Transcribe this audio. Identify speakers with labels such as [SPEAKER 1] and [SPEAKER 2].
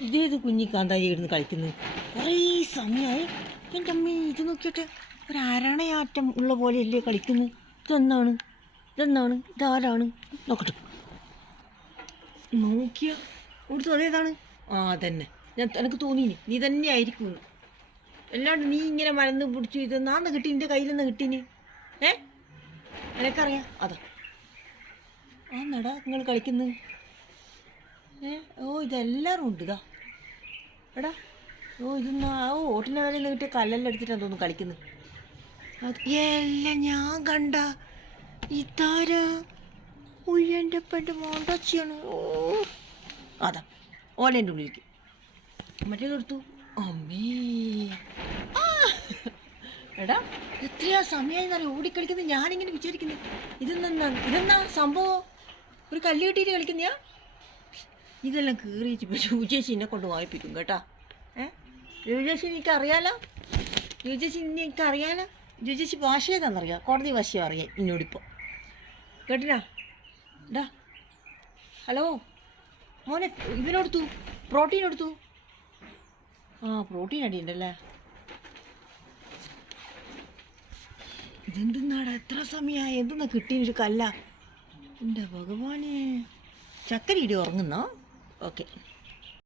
[SPEAKER 1] ഇതേത് കുഞ്ഞി കാന്താരി ഇരുന്ന് കളിക്കുന്നത്? കുറേ സമയമായി എന്റെ അമ്മ ഇത് നോക്കിയിട്ട്. ഒരു അരണയാറ്റം ഉള്ള പോലെയല്ലേ കളിക്കുന്നു. ഇതെന്താണ്? ഇതെന്താണ്? ഇതാരാണ്? നോക്കട്ടെ. നോക്കിയ കൊടുത്തു അതേതാണ് ആ തന്നെ ഞാൻ എനിക്ക് തോന്നിയില്ല? നീ തന്നെ ആയിരിക്കും. അല്ലാണ്ട് നീ ഇങ്ങനെ മരന്ന് പിടിച്ചു ഇത് നാന്ന് കിട്ടി നിന്റെ കയ്യിൽ നിന്ന് കിട്ടീനി. ഏ? എനിക്കറിയാം അതാ. ആ നടാ നിങ്ങൾ കളിക്കുന്നത് ഓ ഇതെല്ലാവരും ഉണ്ട് ഇതാ. എടാ ഓ ഇതെന്നാ ഓ ഓട്ടിന്റെ വേലയിൽ നിന്ന് കിട്ടിയ കല്ലെല്ലാം എടുത്തിട്ടാണ് തോന്നുന്നു കളിക്കുന്നത് അത് എല്ലാം ഞാൻ കണ്ട ഇതാരാ? ഉയ്യന്റെ പെട്ട് മോണ്ടച്ചിയാണ്. അതാ ഓലേന്റെ ഉള്ളിലേക്ക്. മറ്റേതെടുത്തു അമ്മേ. ആ! എടാ എത്രയാ സമയമായി എന്നറിയാം ഓടിക്കളിക്കുന്നത് ഞാനിങ്ങനെ വിചാരിക്കുന്നത് ഇതെന്നാ ഇതെന്നാ സംഭവം? ഒരു കല്ല് കെട്ടിയിട്ട് കളിക്കുന്നയാ? ഇതെല്ലാം കീറിയിട്ട് ഇപ്പം രുചേച്ചി എന്നെ കൊണ്ട് വായിപ്പിക്കും കേട്ടാ. ഏ? യുജേഷി എനിക്ക് അറിയാലോ? രുചേച്ചി ഇനി എനിക്ക് അറിയാലോ? രുചേച്ചി ഭാഷ ഏതാണെന്നറിയാം കോടതി ഭാഷയോ അറിയാം ഇന്നോടിപ്പോൾ കേട്ടിനാ? ഡാ ഹലോ? മോനെ ഇവനെടുത്തു പ്രോട്ടീൻ എടുത്തു ആ പ്രോട്ടീൻ അടിയുണ്ടല്ലേ ഇതെന്തെന്നാടാ? എത്ര സമയമായി എന്തെന്നാ കിട്ടിയൊരു കല്ല? എന്റെ ഭഗവാനെ. ചക്കരി ഇടി ഉറങ്ങുന്നോ? Okay.